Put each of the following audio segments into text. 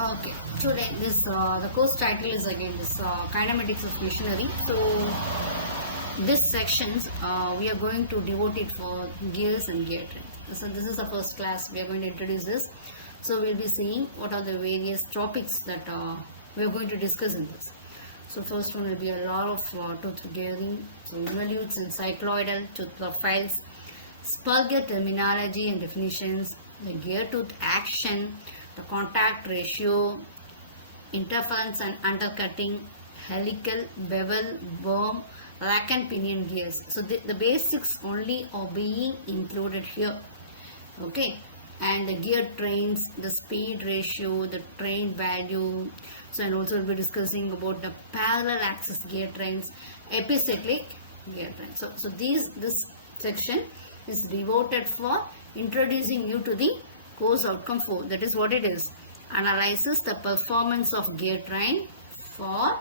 Okay, today this the course title is again this kinematics of machinery. So this sections we are going to devote it for gears and gear trains. So this is the first class we are going to introduce this. So we'll be seeing what are the various topics that we are going to discuss in this. So first one will be a lot of tooth gearing, so involutes and cycloidal tooth profiles, spur gear terminology and definitions, the gear tooth action, the contact ratio, interference and undercutting, helical, bevel, worm, rack and pinion gears. So the basics only are being included here. Okay, and the gear trains, the speed ratio, the train value. So and also we'll be discussing about the parallel axis gear trains, epicyclic gear trains. So this section is devoted for introducing you to the course outcome 4. That is what it is. Analyzes the performance of gear train for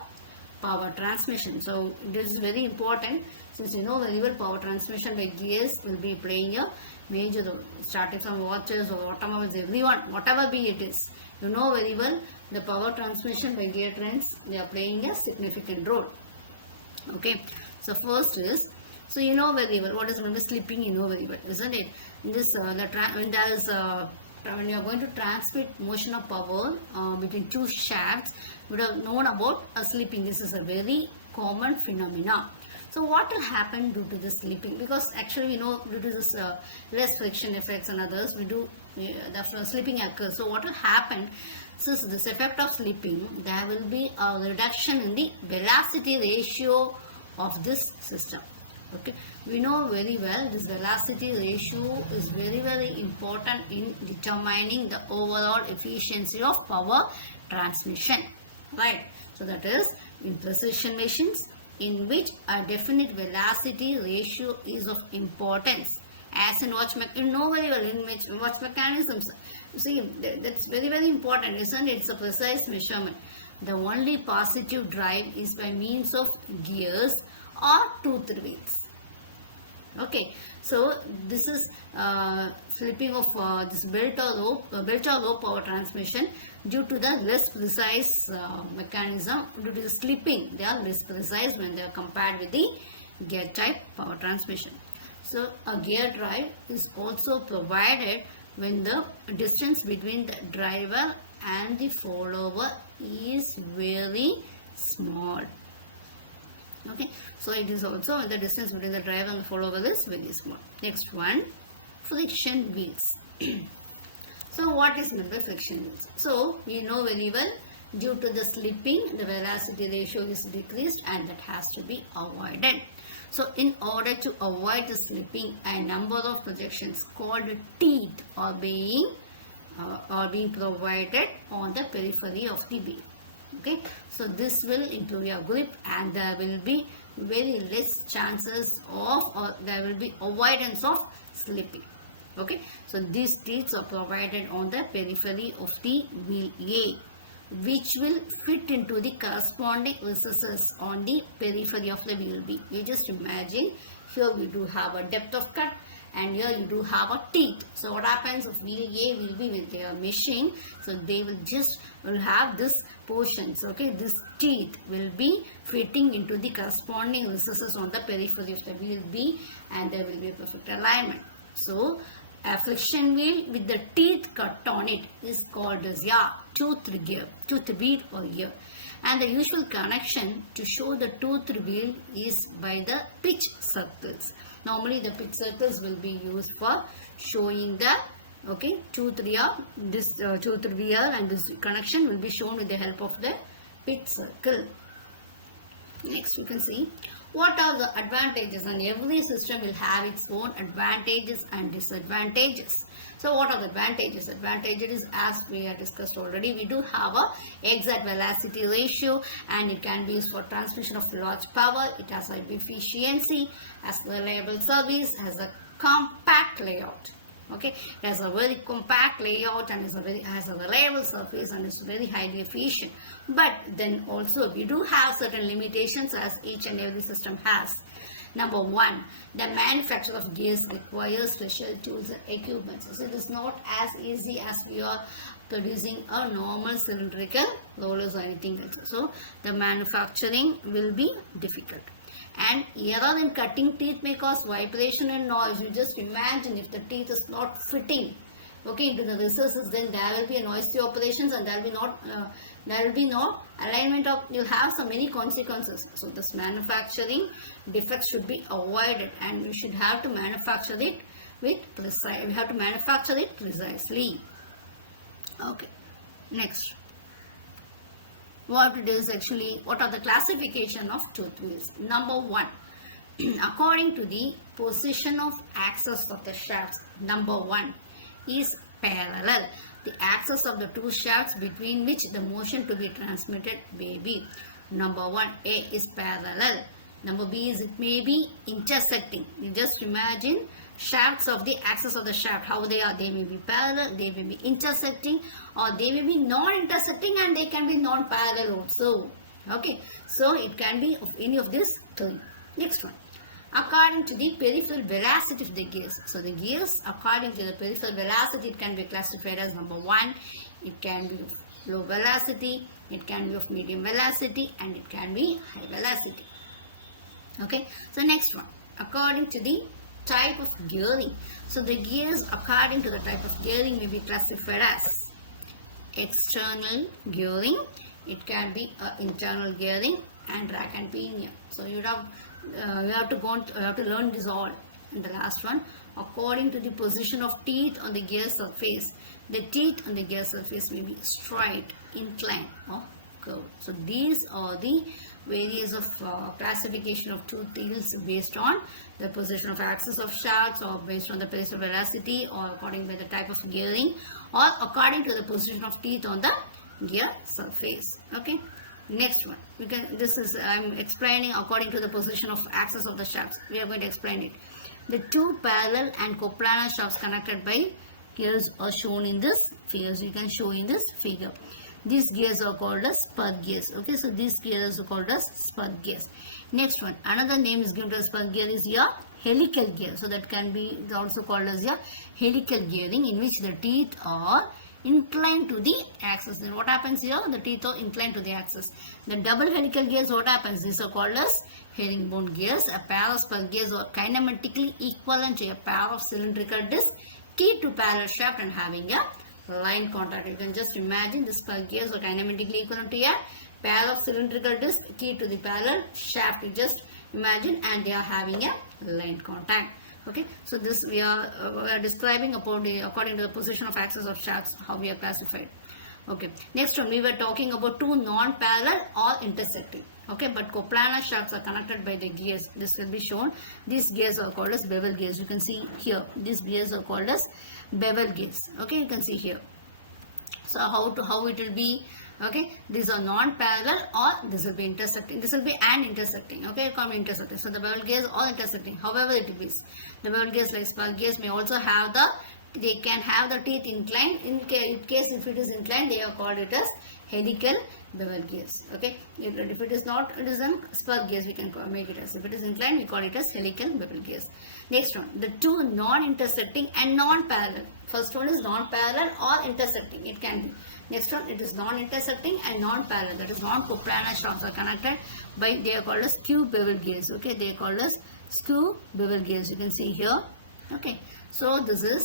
power transmission. So this is very important, since you know very well power transmission by gears will be playing a major role. Starting from watches or automobiles, everyone, whatever be it is, you know very well the power transmission by gear trains, they are playing a significant role. Okay, so first is, so you know very well what is known as slipping, you know very well, isn't it? In this when there is when you are going to transmit motion of power between two shafts, you would have known about a slipping. This is a very common phenomena. So what will happen due to this slipping? Because actually we know due to this less friction effects and others, we do the slipping occurs. So what will happen? Since this effect of slipping, there will be a reduction in the velocity ratio of this system. Okay, we know very well this velocity ratio is very important in determining the overall efficiency of power transmission, right? So that is in precision machines in which a definite velocity ratio is of importance. As in watch, you know very well in watch mechanisms, you see that's very important, isn't it? It's a precise measurement. The only positive drive is by means of gears or tooth wheels. Okay, so this is slipping of this belt or low power transmission due to the less precise mechanism. Due to the slipping, they are less precise when they are compared with the gear type power transmission. So a gear drive is also provided when the distance between the driver and the follower is very small. Okay, so it is also when the distance between the driver and the follower is very small. Next one, friction wheels. So what is meant by friction wheels? So we know very well due to the slipping, the velocity ratio is decreased and that has to be avoided. So in order to avoid the slipping, a number of projections called teeth are being provided on the periphery of the wheel. Okay, so this will improve your grip and there will be very less chances of, or there will be avoidance of slipping. Okay, so these teeth are provided on the periphery of the wheel A, which will fit into the corresponding recesses on the periphery of the wheel B. You just imagine, here we do have a depth of cut and here you do have a teeth. So what happens if wheel A will be when they are meshing, so they will have this portions. Okay, this teeth will be fitting into the corresponding recesses on the periphery of the wheel B and there will be a perfect alignment. So a friction wheel with the teeth cut on it is called as tooth wheel or gear. And the usual connection to show the tooth wheel is by the pitch circles. Normally the pitch circles will be used for showing the tooth wheel. This tooth wheel and this connection will be shown with the help of the pitch circle. Next you can see what are the advantages, and every system will have its own advantages and disadvantages. So what are the advantages? Advantages is, as we have discussed already, we do have a exact velocity ratio and it can be used for transmission of large power. It has high efficiency, has reliable service, has a compact layout. Okay, it has a very compact layout and has a reliable surface and is very highly efficient. But then also we do have certain limitations, as each and every system has. Number one, the manufacture of gears requires special tools and equipment. So it is not as easy as we are producing a normal cylindrical rollers or anything else. So the manufacturing will be difficult. And error in cutting teeth may cause vibration and noise. You just imagine if the teeth is not fitting, okay, into the recesses, then there will be a noisy operations, and there will be no alignment of, you'll have so many consequences. So this manufacturing defects should be avoided, and we should have to manufacture it with precise. We have to manufacture it precisely. Okay, next. What it is actually, what are the classification of tooth wheels? Number one, according to the position of axis of the shafts, number one is parallel. The axis of the two shafts between which the motion to be transmitted may be. Number one, A is parallel. Number B is it may be intersecting. You just imagine shafts of the axis of the shaft, how they are. They may be parallel, they may be intersecting, or they may be non-intersecting, and they can be non-parallel also. Okay, so it can be of any of these three. Next one, according to the peripheral velocity of the gears. So the gears, according to the peripheral velocity, it can be classified as number one, it can be of low velocity, it can be of medium velocity, and it can be high velocity. Okay, so next one, according to the type of gearing. So the gears, according to the type of gearing, may be classified as external gearing, it can be internal gearing, and rack and pinion. So you have to learn this all. And the last one, according to the position of teeth on the gear surface, the teeth on the gear surface may be straight, inclined, or curved. So these are the various of classification of tooth wheels based on the position of axis of shafts, or based on the peripheral velocity, or according to the type of gearing, or according to the position of teeth on the gear surface. Okay, next one, I'm explaining according to the position of axis of the shafts. We are going to explain it. The two parallel and coplanar shafts connected by gears are shown in this figure. You can show in this figure. These gears are called as spur gears. Okay, so these gears are called as spur gears. Next one, another name is given to a spur gear is your helical gear. So that can be also called as your helical gearing, in which the teeth are inclined to the axis. Then what happens here? The teeth are inclined to the axis. The double helical gears, what happens? These are called as herringbone gears. A pair of spur gears are kinematically equivalent to a pair of cylindrical discs keyed to parallel shaft and having a line contact. You can just imagine the spur gears are kinematically equivalent to a pair of cylindrical discs keyed to the parallel shaft. You just imagine, and they are having a line contact. Okay, so this we are describing according to the position of axis of shafts, how we are classified. Okay, next one, we were talking about two non-parallel or intersecting. Okay, but coplanar shafts are connected by the gears. This will be shown. These gears are called as bevel gears. You can see here. These gears are called as bevel gears. Okay, you can see here. So how it will be? Okay, these are non-parallel, or this will be intersecting. This will be an intersecting. Okay, it can be intersecting. So the bevel gears are intersecting. However it is, the bevel gears like spur gears may also have they can have the teeth inclined. In case if it is inclined, they are called it as helical bevel gears. Okay, if it is not, it is an spur gears, we can make it as, if it is inclined, we call it as helical bevel gears. Next one, the two non-intersecting and non-parallel. First one is non-parallel or intersecting, it can be. Next one, it is non-intersecting and non-parallel, that is non-coplanar shafts are connected by, they are called as skew bevel gears. Okay, they are called as skew bevel gears. You can see here. Okay, so this is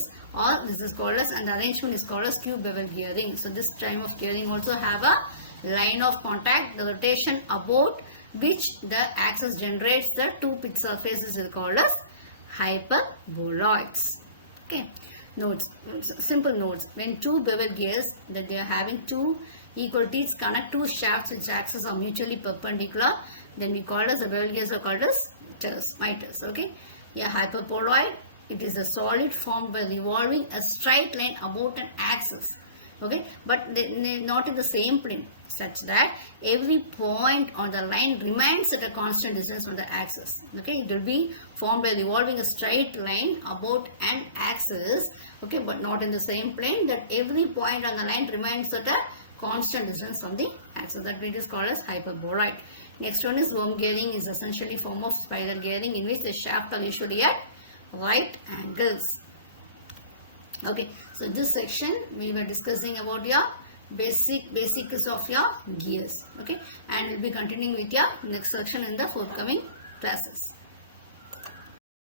called as, and the arrangement is called as skew bevel gearing. So this type of gearing also have a line of contact. The rotation about which the axis generates the two pitch surfaces is called as hyperboloids. Okay, notes, simple notes. When two bevel gears that they are having two equal teeth connect two shafts which axes are mutually perpendicular, then we call as the bevel gears are called as miters. Okay, yeah, hyperboloid. It is a solid formed by revolving a straight line about an axis. Okay, but they not in the same plane, such that every point on the line remains at a constant distance from the axis. Okay, it will be formed by revolving a straight line about an axis. Okay, but not in the same plane, that every point on the line remains at a constant distance from the axis. That it is called as hyperboloid. Next one is worm gearing, is essentially form of spiral gearing in which the shaft are usually at right angles. Okay, so this section we were discussing about your basics of your gears. Okay, and we'll be continuing with your next section in the forthcoming classes.